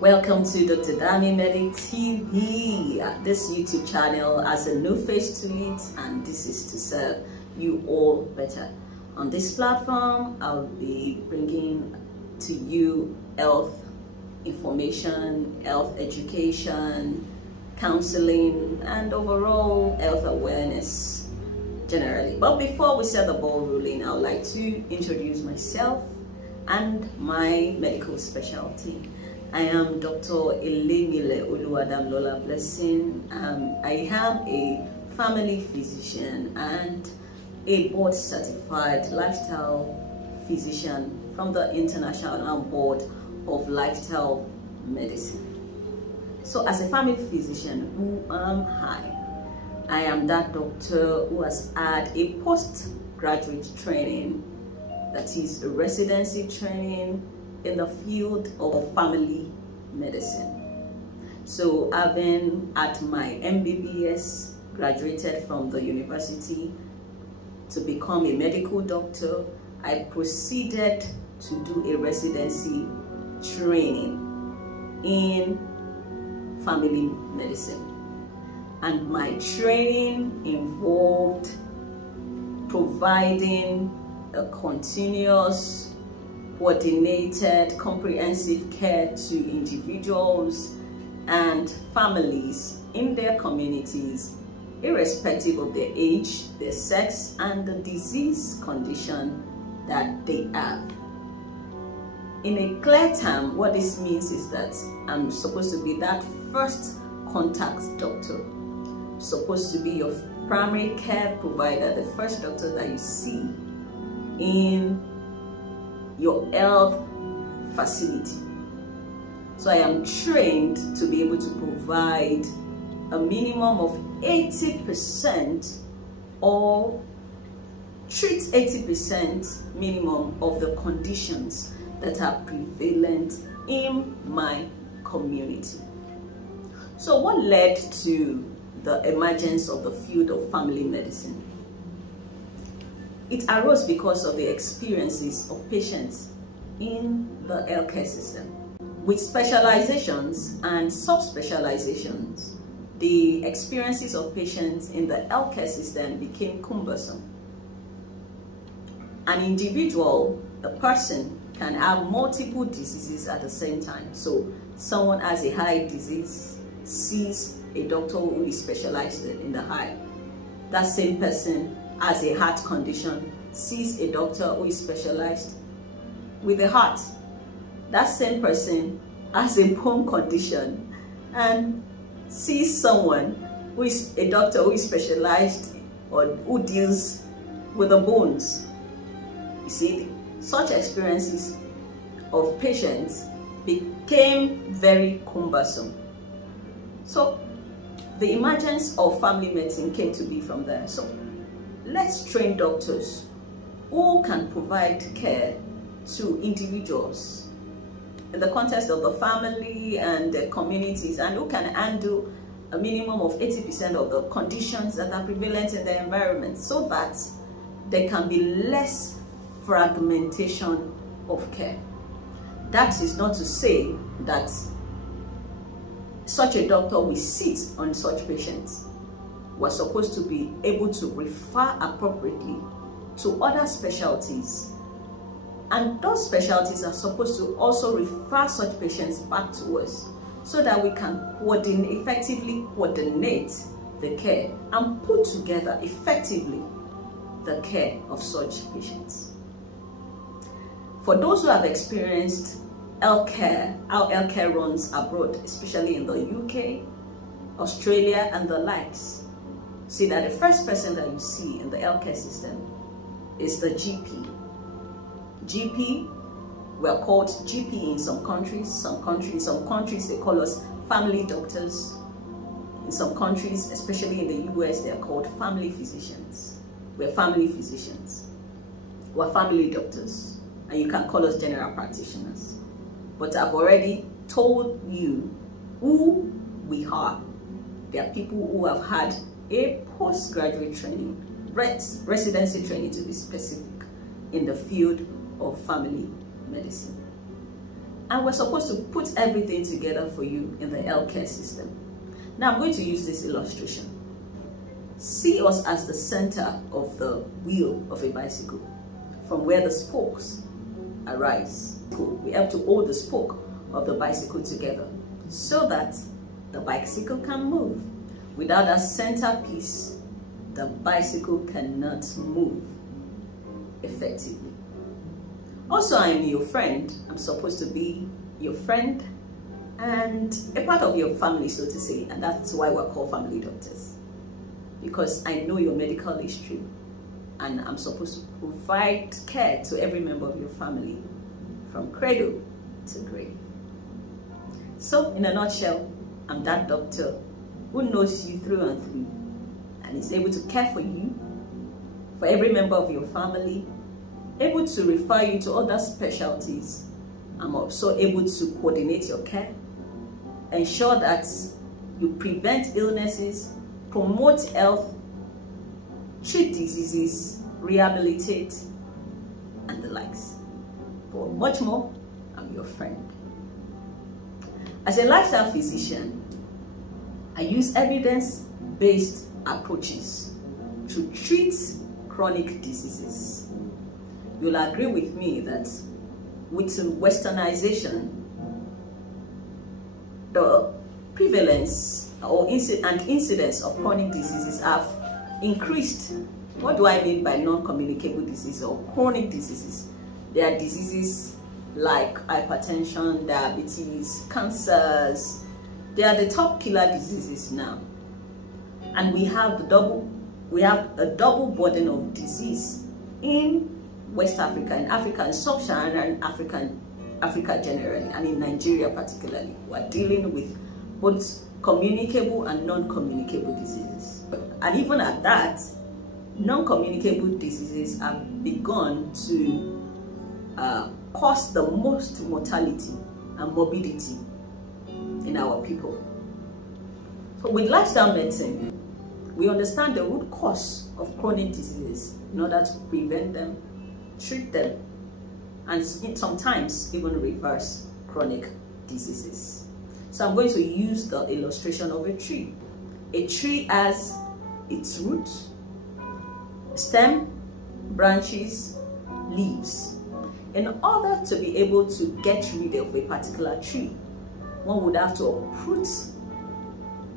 Welcome to Dr. Dami Medic TV. This YouTube channel has a new face to it, and this is to serve you all better. On this platform, I'll be bringing to you health information, health education, counseling, and overall health awareness generally. But before we set the ball rolling, I would like to introduce myself and my medical specialty. I am Dr. Elemile Oluwadamilola Blessing. I am a family physician and a board certified lifestyle physician from the International Board of Lifestyle Medicine. So as a family physician, who am I? I am that doctor who has had a postgraduate training, that is a residency training in the field of family medicine. So having at my MBBS graduated from the university to become a medical doctor, I proceeded to do a residency training in family medicine. And my training involved providing a continuous, coordinated, comprehensive care to individuals and families in their communities, irrespective of their age, their sex, and the disease condition that they have. In a clear term, what this means is that I'm supposed to be that first contact doctor, supposed to be your primary care provider, the first doctor that you see in your health facility. So I am trained to be able to provide a minimum of 80% or treat 80% minimum of the conditions that are prevalent in my community. So what led to the emergence of the field of family medicine? It arose because of the experiences of patients in the healthcare system. With specializations and subspecializations, the experiences of patients in the healthcare system became cumbersome. An individual, a person, can have multiple diseases at the same time. So someone has a eye disease, sees a doctor who is specialized in the eye. That same person has a heart condition, sees a doctor who is specialized with the heart. That same person has a bone condition and sees someone who is a doctor who is specialized or who deals with the bones. You see, such experiences of patients became very cumbersome. So the emergence of family medicine came to be from there. So let's train doctors who can provide care to individuals in the context of the family and the communities, and who can handle a minimum of 80% of the conditions that are prevalent in their environment, so that there can be less fragmentation of care. That is not to say that such a doctor will sit on such patients. We're supposed to be able to refer appropriately to other specialties, and those specialties are supposed to also refer such patients back to us, so that we can effectively coordinate the care and put together effectively the care of such patients. For those who have experienced healthcare, how healthcare runs abroad, especially in the UK, Australia, and the likes, see that the first person that you see in the healthcare system is the GP. GP, we are called GP in some countries. Some countries they call us family doctors. In some countries, especially in the US, they are called family physicians. We're family physicians. We're family doctors. And you can call us general practitioners. But I've already told you who we are. There are people who have had a postgraduate training, residency training to be specific, in the field of family medicine. And we're supposed to put everything together for you in the healthcare system. Now I'm going to use this illustration. See us as the center of the wheel of a bicycle, from where the spokes arise. We have to hold the spoke of the bicycle together so that the bicycle can move. Without a centerpiece, the bicycle cannot move effectively. Also, I am your friend. I'm supposed to be your friend and a part of your family, so to say, and that's why we're called family doctors, because I know your medical history and I'm supposed to provide care to every member of your family from cradle to grave. So in a nutshell, I'm that doctor who knows you through and through and is able to care for you, for every member of your family, able to refer you to other specialties. I'm also able to coordinate your care, ensure that you prevent illnesses, promote health, treat diseases, rehabilitate, and the likes. For much more, I'm your friend. As a lifestyle physician, I use evidence-based approaches to treat chronic diseases. You'll agree with me that with westernization, the prevalence and incidence of chronic diseases have increased. What do I mean by non-communicable disease or chronic diseases? They are diseases like hypertension, diabetes, cancers. They are the top killer diseases now. And we have a double burden of disease in West Africa, in Africa, and sub-Saharan Africa generally, and in Nigeria particularly. We're dealing with both communicable and non-communicable diseases. And even at that, non-communicable diseases have begun to cause the most mortality and morbidity in our people. So with lifestyle medicine, we understand the root cause of chronic diseases in order to prevent them, treat them, and sometimes even reverse chronic diseases. So I'm going to use the illustration of a tree. A tree has its roots, stem, branches, leaves. In order to be able to get rid of a particular tree, one would have to uproot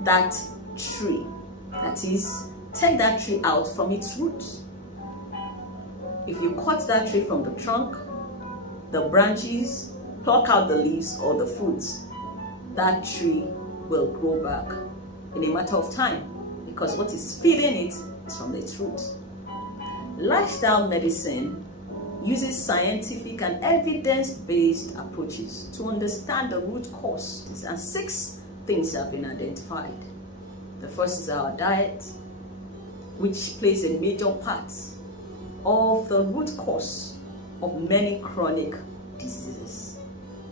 that tree. That is, take that tree out from its roots. If you cut that tree from the trunk, the branches, pluck out the leaves or the fruits, that tree will grow back in a matter of time, because what is feeding it is from its roots. Lifestyle medicine uses scientific and evidence-based approaches to understand the root cause, and 6 things have been identified. The first is our diet, which plays a major part of the root cause of many chronic diseases.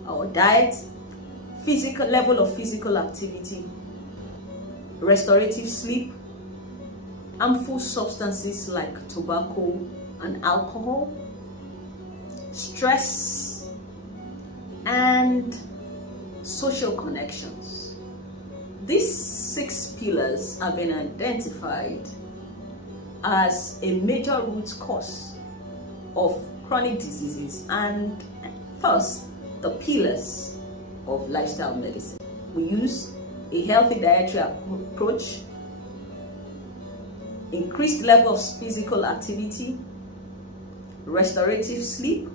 Our diet, level of physical activity, restorative sleep, harmful substances like tobacco and alcohol, stress, and social connections. These 6 pillars have been identified as a major root cause of chronic diseases and thus the pillars of lifestyle medicine. We use a healthy dietary approach, increased level of physical activity, restorative sleep,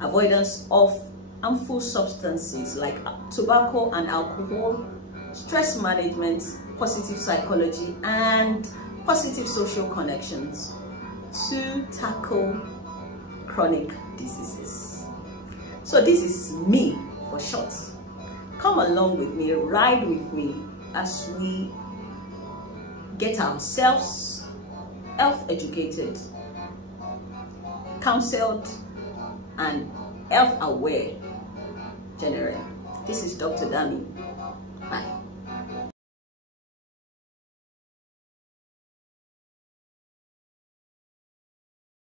avoidance of harmful substances like tobacco and alcohol, stress management, positive psychology, and positive social connections to tackle chronic diseases. So this is me for short. Come along with me, ride with me as we get ourselves health educated, counseled, and health aware generally. This is Dr. Dami.